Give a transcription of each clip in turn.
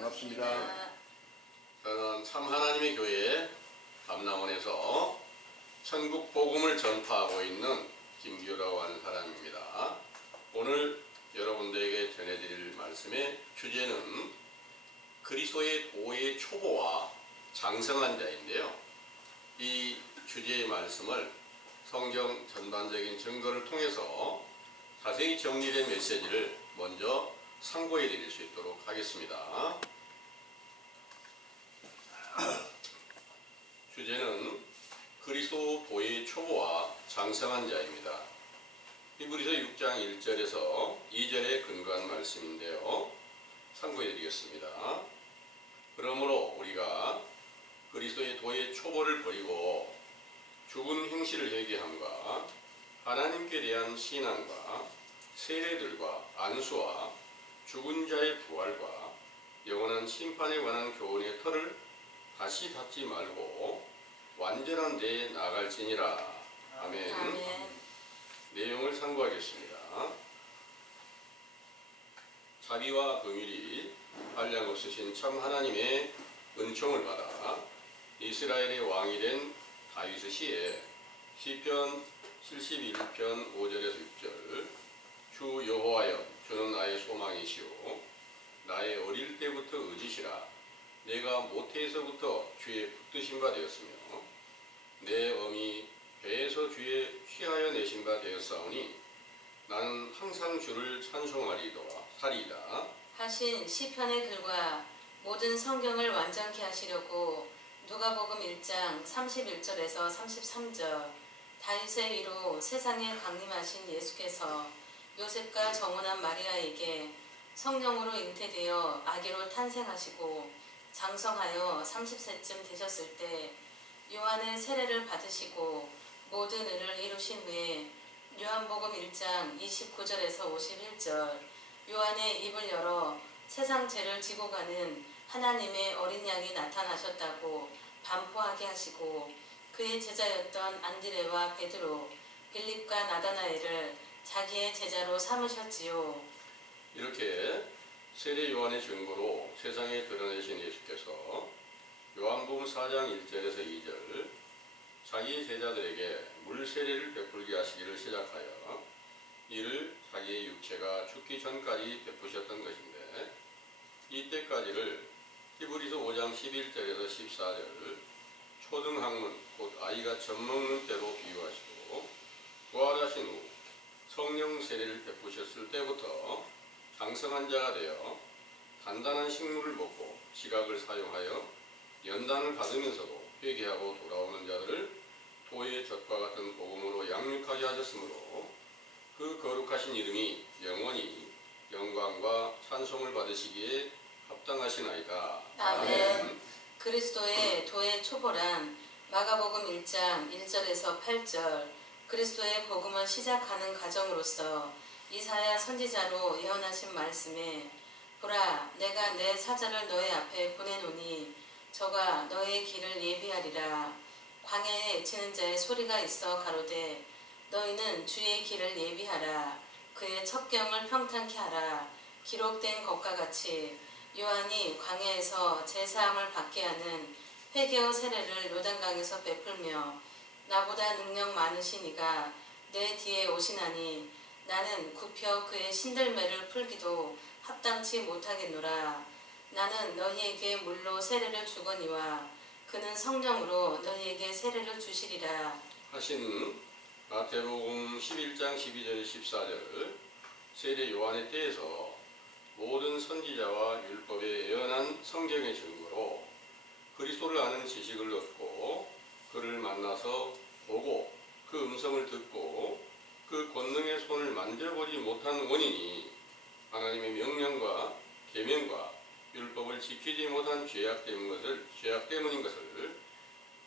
반갑습니다. 저는 참 하나님의 교회 감남원에서 천국 복음을 전파하고 있는 김규라고 하는 사람입니다. 오늘 여러분들에게 전해드릴 말씀의 주제는 그리스도의 도의 초보와 장성한 자인데요. 이 주제의 말씀을 성경 전반적인 증거를 통해서 자세히 정리된 메시지를 먼저 상고해 드릴 수 있도록 하겠습니다. 주제는 그리스도 도의 초보와 장성한 자입니다. 히브리서 6장 1절에서 2절에 근거한 말씀인데요. 상고해 드리겠습니다. 그러므로 우리가 그리스도의 도의 초보를 버리고 죽은 행실을 회개함과 하나님께 대한 신앙과 세례들과 안수와 죽은 자의 부활과 영원한 심판에 관한 교훈의 틀을 다시 닫지 말고 완전한 데에 나아갈지니라. 아멘. 아멘. 내용을 상고하겠습니다. 자비와 긍휼이 한량없으신 참 하나님의 은총을 받아 이스라엘의 왕이 된 다윗의 시에 시편 71편 5절에서 6절 주 여호와여 주는 나의 소망이시오 나의 어릴 때부터 의지시라 내가 모태에서부터 주의 붙드신 바 되었으며 내 어미 배에서 주의 취하여 내신 바 되었사오니 나는 항상 주를 찬송하리이다 하신 시편의 글과 모든 성경을 완전케 하시려고 누가복음 1장 31절에서 33절 다윗의 위로 세상에 강림하신 예수께서 요셉과 정혼한 마리아에게 성령으로 잉태되어 아기로 탄생하시고 장성하여 30세쯤 되셨을 때 요한의 세례를 받으시고 모든 의를 이루신 후에 요한복음 1장 29절에서 51절 요한의 입을 열어 세상 죄를 지고 가는 하나님의 어린 양이 나타나셨다고 반포하게 하시고 그의 제자였던 안드레와 베드로, 빌립과 나다나엘을 자기의 제자로 삼으셨지요. 이렇게 세례 요한의 증거로 세상에 드러내신 예수께서 요한복음 4장 1절에서 2절 자기의 제자들에게 물 세례를 베풀게 하시기를 시작하여 이를 자기의 육체가 죽기 전까지 베푸셨던 것인데 이때까지를 히브리서 5장 11절에서 14절 초등학문 곧 아이가 젖먹는 때로 비유하시고 부활하신 후 성령 세례를 베푸셨을 때부터 장성한 자가 되어 단단한 식물을 먹고 지각을 사용하여 연단을 받으면서도 회개하고 돌아오는 자들을 도의 젖과 같은 복음으로 양육하게 하셨으므로 그 거룩하신 이름이 영원히 영광과 찬송을 받으시기에 합당하시나이다. 아멘. 그리스도의 도의 초보란 마가복음 1장 1절에서 8절 그리스도의 복음을 시작하는 과정으로서 이사야 선지자로 예언하신 말씀에 보라 내가 내 사자를 너희 앞에 보내노니 저가 너의 길을 예비하리라 광야에 외치는 자의 소리가 있어 가로되 너희는 주의 길을 예비하라 그의 첩경을 평탄케 하라 기록된 것과 같이 요한이 광야에서 제사함을 받게 하는 회개의 세례를 요단강에서 베풀며 나보다 능력 많으신 이가 내 뒤에 오시나니 나는 굽혀 그의 신들매를 풀기도 합당치 못하겠노라. 나는 너희에게 물로 세례를 주거니와 그는 성령으로 너희에게 세례를 주시리라. 하신 마태복음 11장 12절 14절 세례 요한의 때에서 모든 선지자와 율법에 예언한 성경의 증거로 그리스도를 아는 지식을 얻고 그를 만나서 보고 그 음성을 듣고 그 권능의 손을 만져보지 못한 원인이 하나님의 명령과 계명과 율법을 지키지 못한 죄악 때문인 것을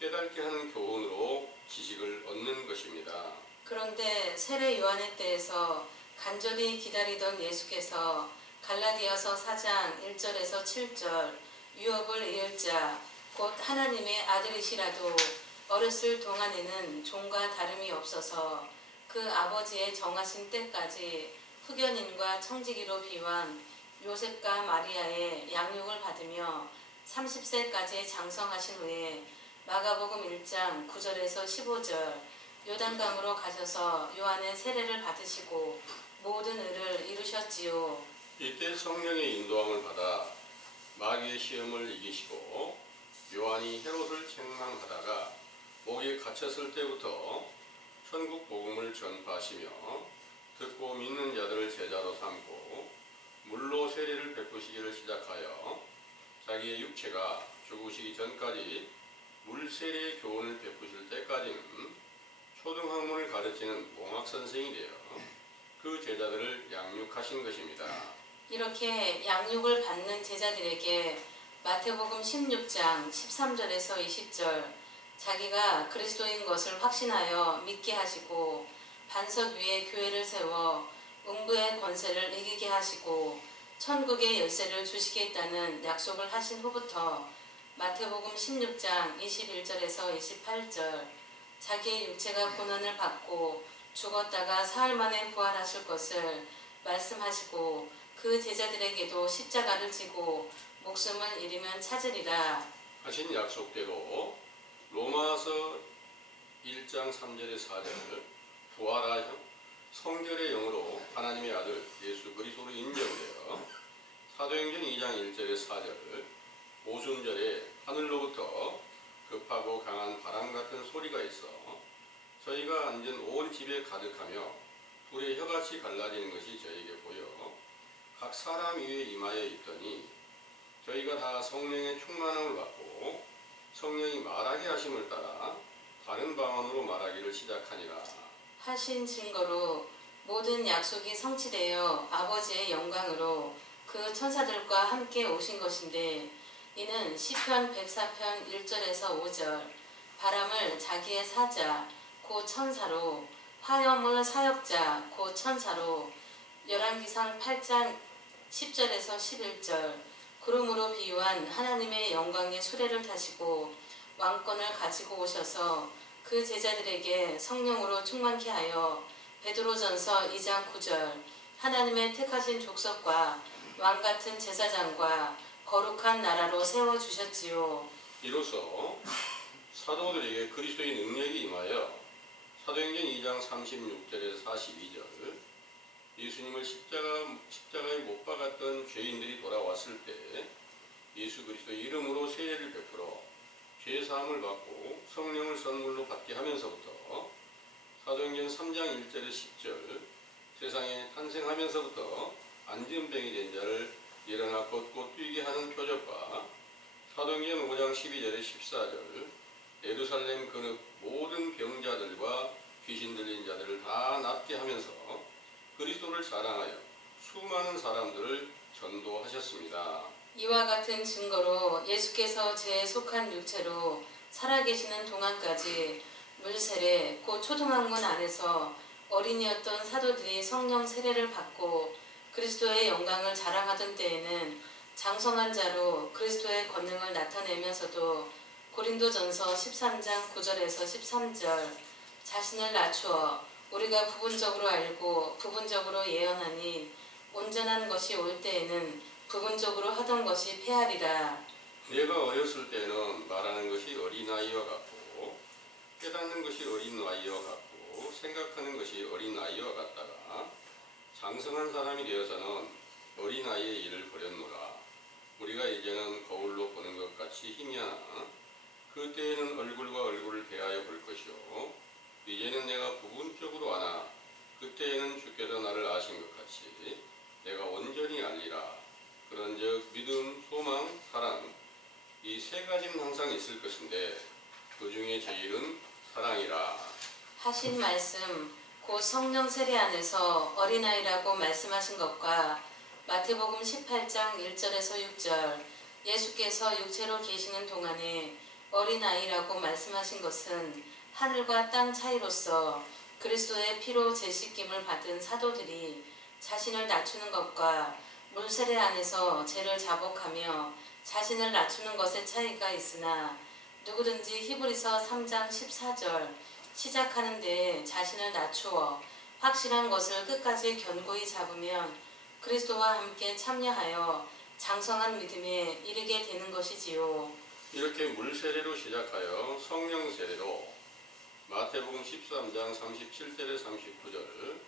깨닫게 하는 교훈으로 지식을 얻는 것입니다. 그런데 세례 요한의 때에서 간절히 기다리던 예수께서 갈라디아서 4장 1절에서 7절 유업을 이을 자 곧 하나님의 아들이시라도 어렸을 동안에는 종과 다름이 없어서 그 아버지의 정하신 때까지 후견인과 청지기로 비유한 요셉과 마리아의 양육을 받으며 30세까지 장성하신 후에 마가복음 1장 9절에서 15절 요단강으로 가셔서 요한의 세례를 받으시고 모든 의를 이루셨지요. 이때 성령의 인도함을 받아 마귀의 시험을 이기시고 요한이 헤롯을 책망하다가 목에 갇혔을 때부터 천국 복음을 전파하시며 듣고 믿는 자들을 제자로 삼고 물로 세례를 베푸시기를 시작하여 자기의 육체가 죽으시기 전까지 물 세례의 교훈을 베푸실 때까지는 초등학문을 가르치는 몽학 선생이 되어 그 제자들을 양육하신 것입니다. 이렇게 양육을 받는 제자들에게 마태복음 16장 13절에서 20절 자기가 그리스도인 것을 확신하여 믿게 하시고 반석 위에 교회를 세워 음부의 권세를 이기게 하시고 천국의 열쇠를 주시겠다는 약속을 하신 후부터 마태복음 16장 21절에서 28절 자기의 육체가 고난을 받고 죽었다가 사흘 만에 부활하실 것을 말씀하시고 그 제자들에게도 십자가를 지고 목숨을 잃으면 찾으리라 하신 약속대로 로마서 1장 3절에 4절 부활하여 성결의 영으로 하나님의 아들 예수 그리스도로 인정되어 사도행전 2장 1절에 4절 오순절에 하늘로부터 급하고 강한 바람 같은 소리가 있어 저희가 앉은 온 집에 가득하며 불의 혀같이 갈라지는 것이 저에게 보여 각 사람 위에 임하여 있더니 저희가 다 성령의 충만함을 받고 성령이 말하게 하심을 따라 다른 방언으로 말하기를 시작하니라. 하신 증거로 모든 약속이 성취되어 아버지의 영광으로 그 천사들과 함께 오신 것인데 이는 시편 104편 1절에서 5절 바람을 자기의 사자 곧 천사로 화염을 사역자 곧 천사로 열왕기상 8장 10절에서 11절 구름으로 비유한 하나님의 영광의 수레를 타시고 왕권을 가지고 오셔서 그 제자들에게 성령으로 충만케 하여 베드로전서 2장 9절 하나님의 택하신 족속과 왕같은 제사장과 거룩한 나라로 세워주셨지요. 이로써 사도들에게 그리스도의 능력이 임하여 사도행전 2장 36절에서 42절 예수님을 십자가에 못 박았던 죄인들이 돌아왔을 때 예수 그리스도의 이름으로 세례를 베풀어 죄사함을 받고 성령을 선물로 받게 하면서부터 사도행전 3장 1절에 10절 세상에 탄생하면서부터 안진병이 된 자를 일어나 걷고 뛰게 하는 표적과 사도행전 5장 12절에 14절 예루살렘 근읍 모든 병자들과 귀신 들린 자들을 다 낫게 하면서 그리스도를 자랑하여 수많은 사람들을 전도하셨습니다. 이와 같은 증거로 예수께서 제 속한 육체로 살아계시는 동안까지 물세례 곧 초등학문 안에서 어린이였던 사도들이 성령 세례를 받고 그리스도의 영광을 자랑하던 때에는 장성한 자로 그리스도의 권능을 나타내면서도 고린도전서 13장 9절에서 13절 자신을 낮추어 우리가 부분적으로 알고 부분적으로 예언하니 온전한 것이 올 때에는 부분적으로 하던 것이 패하리라. 내가 어렸을 때는 말하는 것이 어린아이와 같고 깨닫는 것이 어린아이와 같고 생각하는 것이 어린아이와 같다가 장성한 사람이 되어서는 어린아이의 일을 버렸노라. 우리가 이제는 거울로 보는 것 같이 희미하나 그때에는 얼굴과 얼굴을 대하여 볼 것이요 이제는 내가 부분적으로 아나 그때에는 주께서 나를 아신 것 같이 내가 온전히 알리라. 그런즉 믿음, 소망, 사랑 이 세 가지는 항상 있을 것인데 그 중에 제일은 사랑이라. 하신 말씀 곧 성령 세례 안에서 어린아이라고 말씀하신 것과 마태복음 18장 1절에서 6절 예수께서 육체로 계시는 동안에 어린아이라고 말씀하신 것은 하늘과 땅 차이로서 그리스도의 피로 재씻김을 받은 사도들이 자신을 낮추는 것과 물세례 안에서 죄를 자복하며 자신을 낮추는 것의 차이가 있으나 누구든지 히브리서 3장 14절 시작하는 데에 자신을 낮추어 확실한 것을 끝까지 견고히 잡으면 그리스도와 함께 참여하여 장성한 믿음에 이르게 이르게 되는 것이지요. 이렇게 물 세례로 시작하여 성령 세례로 마태복음 13장 37절에 39절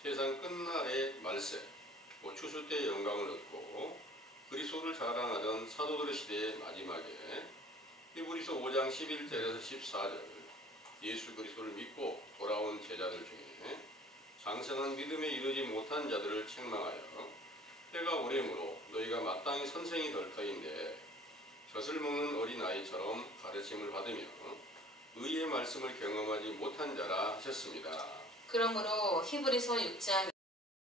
세상 끝날의 말세, 추수 때의 영광을 얻고 그리스도를 자랑하던 사도들의 시대의 마지막에 히브리서 5장 11절에서 14절 예수 그리스도를 믿고 돌아온 제자들 중에 장성한 믿음에 이르지 못한 자들을 책망하여 해가 오래므로 너희가 마땅히 선생이 될 터인데 젖을 먹는 어린아이처럼 가르침을 받으며 의의 말씀을 경험하지 못한 자라 하셨습니다. 그러므로 히브리서 6장